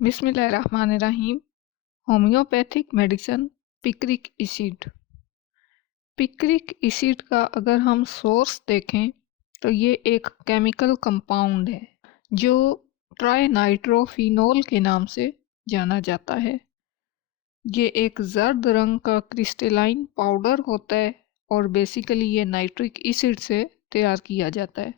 بسم اللہ الرحمن الرحیم۔ Homeopathic medicine picric acid. Picric acid کا اگر ہم سورس دیکھیں تو یہ ایک کیمیکل کمپاؤنڈ ہے جو ٹرائی نائٹروفینول کے نام سے جانا جاتا ہے۔ یہ ایک زرد رنگ کا کرسٹلائن پاؤڈر ہوتا ہے اور بیسیکلی یہ نائٹرک ایسڈ سے تیار کیا جاتا ہے۔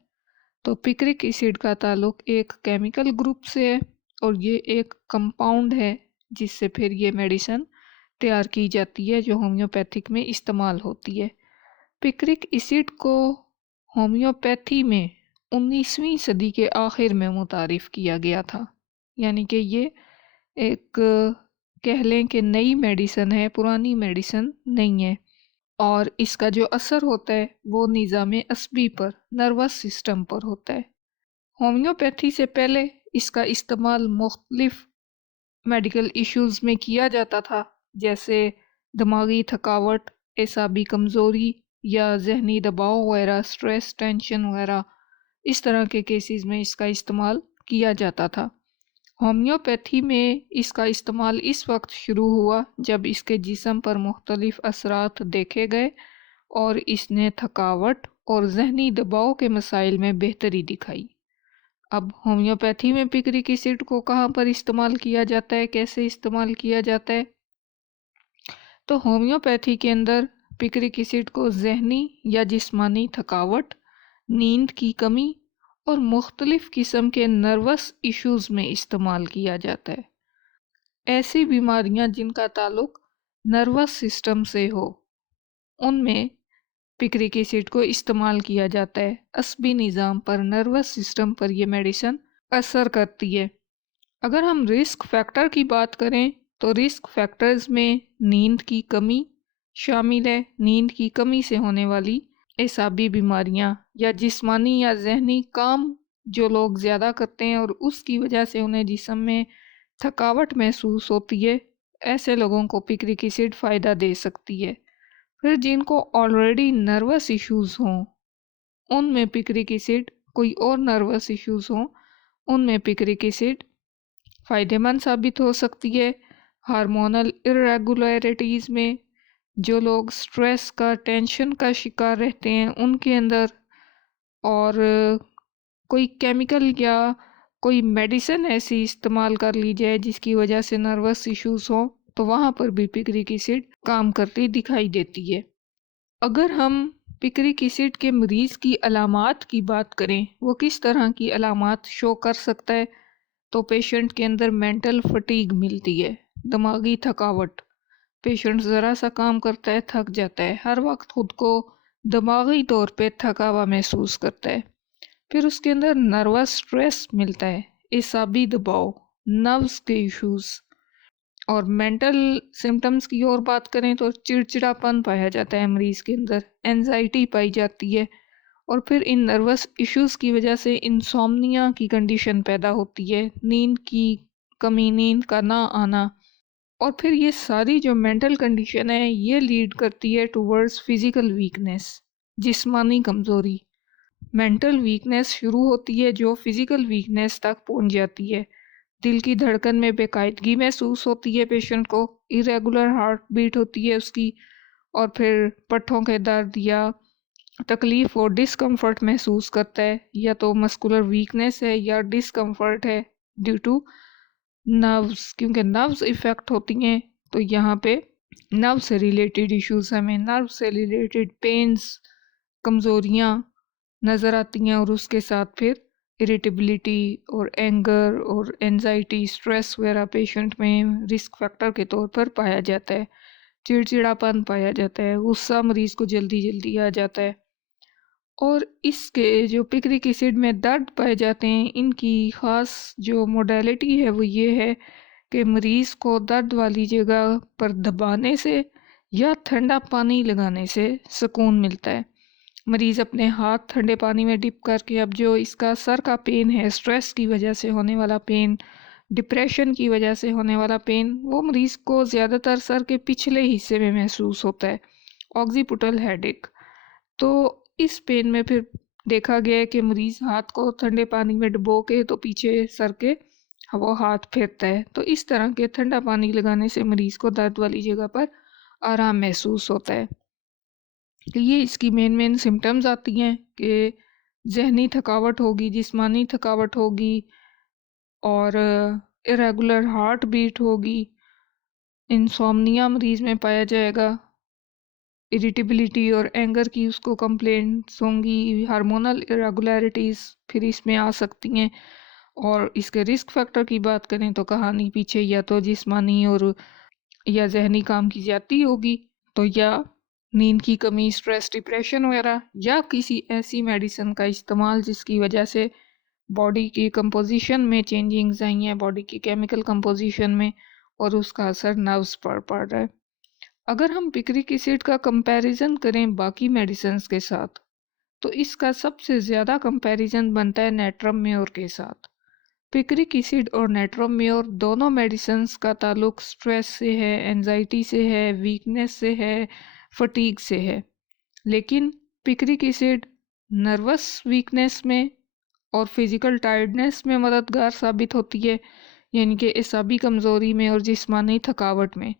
تو پکرک ایسڈ کا تعلق ایک کیمیکل گروپ سے ہے اور یہ ایک کمپاؤنڈ ہے جس سے پھر یہ میڈیسن تیار کی جاتی ہے جو ہومیوپیتھک میں استعمال ہوتی ہے۔ پکرک ایسڈ کو ہومیوپیتھی میں 19ویں صدی کے آخر میں متعارف کیا گیا تھا، یعنی کہ یہ ایک کہہ لیں کہ نئی میڈیسن ہے، پرانی میڈیسن نہیں ہے، اور اس کا جو اثر ہوتا ہے وہ نظام عصبی پر، نروس سسٹم پر ہوتا ہے۔ ہومیوپیتھی سے پہلے اس کا استعمال مختلف میڈیکل ایشوز میں کیا جاتا تھا، جیسے دماغی تھکاوٹ، اعصابی کمزوری یا ذہنی دباؤ وغیرہ، سٹریس، ٹینشن وغیرہ، اس طرح کے کیسز میں اس کا استعمال کیا جاتا تھا۔ ہومیوپیتھی میں اس کا استعمال اس وقت شروع ہوا جب اس کے جسم پر مختلف اثرات دیکھے گئے اور اس نے تھکاوٹ اور ذہنی دباؤ کے مسائل میں بہتری دکھائی۔ اب ہومیوپیتھی میں پکرک ایسڈ کو کہاں پر استعمال کیا جاتا ہے، کیسے استعمال کیا جاتا ہے؟ تو ہومیوپیتھی کے اندر پکرک ایسڈ کو ذہنی یا جسمانی تھکاوٹ، نیند کی کمی اور مختلف قسم کے نروس ایشوز میں استعمال کیا جاتا ہے۔ ایسی بیماریاں جن کا تعلق نروس سسٹم سے ہو ان میں پکرک ایسڈ کو استعمال کیا جاتا ہے۔ عصبی نظام پر، نروس سسٹم پر یہ میڈیسن اثر کرتی ہے۔ اگر ہم رسک فیکٹر کی بات کریں تو رسک فیکٹرز میں نیند کی کمی شامل ہے۔ نیند کی کمی سے ہونے والی اعصابی بیماریاں یا جسمانی یا ذہنی کام جو لوگ زیادہ کرتے ہیں اور اس کی وجہ سے انہیں جسم میں تھکاوٹ محسوس ہوتی ہے، ایسے لوگوں کو پکرک ایسڈ فائدہ دے سکتی ہے۔ پھر جن کو آلریڈی نروس ایشوز ہوں ان میں پکرک ایسڈ، کوئی اور نروس ایشوز ہوں ان میں پکرک ایسڈ فائدہ مند ثابت ہو سکتی ہے۔ ہارمونل ارریگولیرٹیز میں جو لوگ سٹریس کا، ٹینشن کا شکار رہتے ہیں ان کے اندر، اور کوئی کیمیکل یا کوئی میڈیسن ایسی استعمال کر لی جائے جس کی وجہ سے نروس ایشوز ہوں تو وہاں پر بھی پکرک ایسڈ کام کرتی دکھائی دیتی ہے۔ اگر ہم پکرک ایسڈ کے مریض کی علامات کی بات کریں، وہ کس طرح کی علامات شو کر سکتا ہے، تو پیشنٹ کے اندر مینٹل فٹیگ ملتی ہے، دماغی تھکاوٹ۔ پیشنٹ ذرا سا کام کرتا ہے تھک جاتا ہے، ہر وقت خود کو دماغی طور پہ تھکا ہوا محسوس کرتا ہے۔ پھر اس کے اندر نروس سٹریس ملتا ہے، اعصابی دباؤ، نروس کے ایشوز، اور مینٹل سمٹمز کی اور بات کریں تو چڑچڑاپن پایا جاتا ہے مریض کے اندر، اینزائٹی پائی جاتی ہے، اور پھر ان نروس ایشوز کی وجہ سے انسومنیا کی کنڈیشن پیدا ہوتی ہے، نیند کی کمی، نیند کا نہ آنا، اور پھر یہ ساری جو مینٹل کنڈیشن ہے یہ لیڈ کرتی ہے ٹورڈز فزیکل ویکنیس، جسمانی کمزوری۔ مینٹل ویکنیس شروع ہوتی ہے جو فزیکل ویکنیس تک پہنچ جاتی ہے۔ دل کی دھڑکن میں بے قاعدگی محسوس ہوتی ہے پیشنٹ کو، irregular ہارٹ بیٹ ہوتی ہے اس کی، اور پھر پٹھوں کے درد یا تکلیف اور ڈسکمفرٹ محسوس کرتا ہے، یا تو مسکولر ویکنیس ہے یا ڈسکمفرٹ ہے ڈیو ٹو نروز، کیونکہ نروز افیکٹ ہوتی ہیں تو یہاں پہ نرو سے ریلیٹڈ ایشوز، ہمیں نرو سے ریلیٹڈ پینز، کمزوریاں نظر آتی ہیں، اور اس کے ساتھ پھر اریٹیبلٹی اور اینگر اور اینزائٹی، سٹریس وغیرہ پیشنٹ میں رسک فیکٹر کے طور پر پایا جاتا ہے۔ چڑچڑاپن پایا جاتا ہے، غصہ مریض کو جلدی جلدی آ جاتا ہے، اور اس کے جو پکرک ایسڈ میں درد پائے جاتے ہیں ان کی خاص جو موڈیلٹی ہے وہ یہ ہے کہ مریض کو درد والی جگہ پر دبانے سے یا ٹھنڈا پانی لگانے سے سکون ملتا ہے۔ مریض اپنے ہاتھ ٹھنڈے پانی میں ڈپ کر کے، اب جو اس کا سر کا پین ہے، سٹریس کی وجہ سے ہونے والا پین، ڈپریشن کی وجہ سے ہونے والا پین، وہ مریض کو زیادہ تر سر کے پچھلے حصے میں محسوس ہوتا ہے، آکسیپیٹل ہیڈ ایک۔ تو اس پین میں پھر دیکھا گیا ہے کہ مریض ہاتھ کو ٹھنڈے پانی میں ڈبو کے تو پیچھے سر کے وہ ہاتھ پھیرتا ہے، تو اس طرح کے ٹھنڈا پانی لگانے سے مریض کو درد والی جگہ پر آرام محسوس ہوتا ہے۔ کہ یہ اس کی مین سمٹمز آتی ہیں کہ ذہنی تھکاوٹ ہوگی، جسمانی تھکاوٹ ہوگی، اور irregular ہارٹ بیٹ ہوگی، انسومنیا مریض میں پایا جائے گا، اریٹیبلٹی اور اینگر کی اس کو کمپلینٹس ہوں گی، ہارمونل irregularities پھر اس میں آ سکتی ہیں۔ اور اس کے رسک فیکٹر کی بات کریں تو کہانی پیچھے یا تو جسمانی اور یا ذہنی کام کی زیادتی ہوگی، تو یا نیند کی کمی، سٹریس، ڈپریشن وغیرہ، یا کسی ایسی میڈیسن کا استعمال جس کی وجہ سے باڈی کی کمپوزیشن میں چینجنگز آئی ہیں، باڈی کی کیمیکل کمپوزیشن میں، اور اس کا اثر نروز پر پڑ رہا ہے۔ اگر ہم پکرک ایسڈ کا کمپیریزن کریں باقی میڈیسنز کے ساتھ تو اس کا سب سے زیادہ کمپیریزن بنتا ہے نیٹرم میور کے ساتھ۔ پکرک ایسڈ اور نیٹرم میور دونوں میڈیسنز کا تعلق سٹریس سے ہے، انزائٹی سے ہے، ویکنس سے ہے، فٹیگ سے ہے، لیکن پکرک ایسڈ نروس ویکنس میں اور فزیکل ٹائرڈنس میں مددگار ثابت ہوتی ہے، یعنی کہ اعصابی کمزوری میں اور جسمانی تھکاوٹ میں،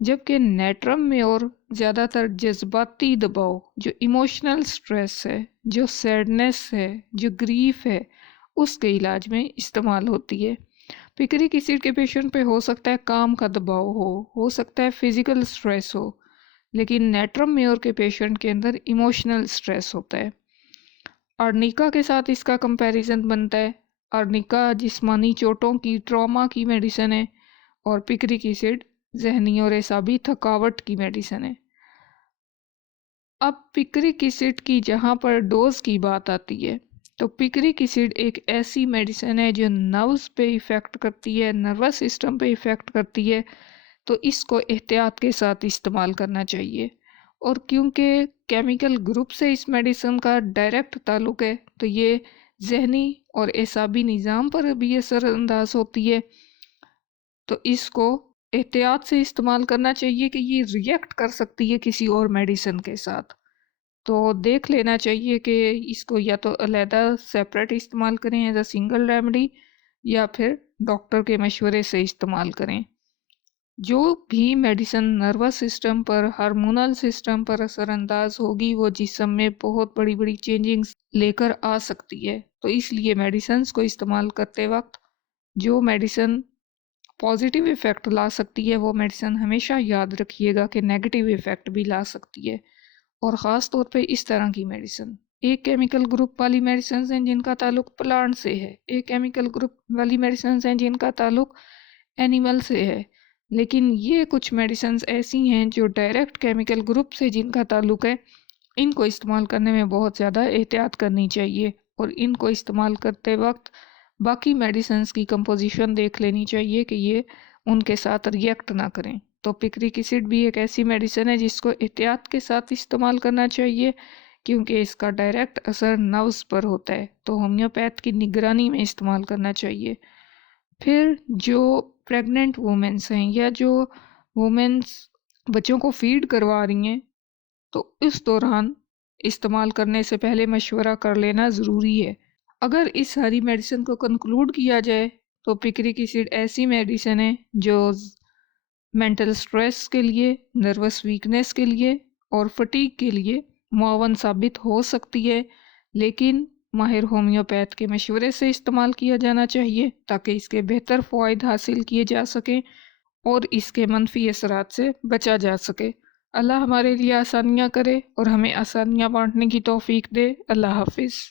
جبکہ نیٹرم میں اور زیادہ تر جذباتی دباؤ، جو ایموشنل سٹریس ہے، جو سیڈنس ہے، جو گریف ہے، اس کے علاج میں استعمال ہوتی ہے۔ پکرک ایسڈ کے پیشنٹ پہ ہو سکتا ہے کام کا دباؤ ہو سکتا ہے فزیکل سٹریس ہو، لیکن نیٹرم میور کے پیشنٹ کے اندر ایموشنل سٹریس ہوتا ہے۔ ارنیکا کے ساتھ اس کا کمپیریزن بنتا ہے۔ ارنیکا جسمانی چوٹوں کی ٹراما کی میڈیسن ہے، اور پکرک ایسڈ ذہنی اور اعصابی تھکاوٹ کی میڈیسن ہے۔ اب پکرک ایسڈ کی جہاں پر ڈوز کی بات آتی ہے تو پکرک ایسڈ ایک ایسی میڈیسن ہے جو نروز پہ ایفیکٹ کرتی ہے، نروس سسٹم پہ ایفیکٹ کرتی ہے، تو اس کو احتیاط کے ساتھ استعمال کرنا چاہیے۔ اور کیونکہ کیمیکل گروپ سے اس میڈیسن کا ڈائریکٹ تعلق ہے تو یہ ذہنی اور اعصابی نظام پر بھی اثر انداز ہوتی ہے، تو اس کو احتیاط سے استعمال کرنا چاہیے کہ یہ ریئیکٹ کر سکتی ہے کسی اور میڈیسن کے ساتھ، تو دیکھ لینا چاہیے کہ اس کو یا تو علیحدہ سیپریٹ استعمال کریں ایز اے سنگل ریمیڈی، یا پھر ڈاکٹر کے مشورے سے استعمال کریں۔ جو بھی میڈیسن نروس سسٹم پر، ہارمونل سسٹم پر اثر انداز ہوگی وہ جسم میں بہت بڑی بڑی چینجنگز لے کر آ سکتی ہے، تو اس لیے میڈیسنز کو استعمال کرتے وقت جو میڈیسن پازیٹیو ایفیکٹ لا سکتی ہے وہ میڈیسن ہمیشہ یاد رکھیے گا کہ نیگیٹیو ایفیکٹ بھی لا سکتی ہے، اور خاص طور پہ اس طرح کی میڈیسن۔ ایک کیمیکل گروپ والی میڈیسنز ہیں جن کا تعلق پلانٹ سے ہے، ایک کیمیکل گروپ والی میڈیسنز ہیں جن کا تعلق اینیمل سے ہے، لیکن یہ کچھ میڈیسنز ایسی ہیں جو ڈائریکٹ کیمیکل گروپ سے جن کا تعلق ہے، ان کو استعمال کرنے میں بہت زیادہ احتیاط کرنی چاہیے، اور ان کو استعمال کرتے وقت باقی میڈیسنز کی کمپوزیشن دیکھ لینی چاہیے کہ یہ ان کے ساتھ ریئیکٹ نہ کریں۔ تو پکرک ایسڈ بھی ایک ایسی میڈیسن ہے جس کو احتیاط کے ساتھ استعمال کرنا چاہیے، کیونکہ اس کا ڈائریکٹ اثر نروز پر ہوتا ہے، تو ہومیوپیتھ کی نگرانی میں استعمال کرنا چاہیے۔ پھر جو پریگننٹ وومنس ہیں یا جو وومنس بچوں کو فیڈ کروا رہی ہیں، تو اس دوران استعمال کرنے سے پہلے مشورہ کر لینا ضروری ہے۔ اگر اس ساری میڈیسن کو کنکلوڈ کیا جائے تو پکرک ایسڈ ایسی میڈیسن ہے جو مینٹل سٹریس کے لیے، نروس ویکنس کے لیے اور فٹیگ کے لیے معاون ثابت ہو سکتی ہے، لیکن ماہر ہومیوپیتھ کے مشورے سے استعمال کیا جانا چاہیے تاکہ اس کے بہتر فوائد حاصل کیے جا سکیں اور اس کے منفی اثرات سے بچا جا سکے۔ اللہ ہمارے لیے آسانیاں کرے اور ہمیں آسانیاں بانٹنے کی توفیق دے۔ اللہ حافظ۔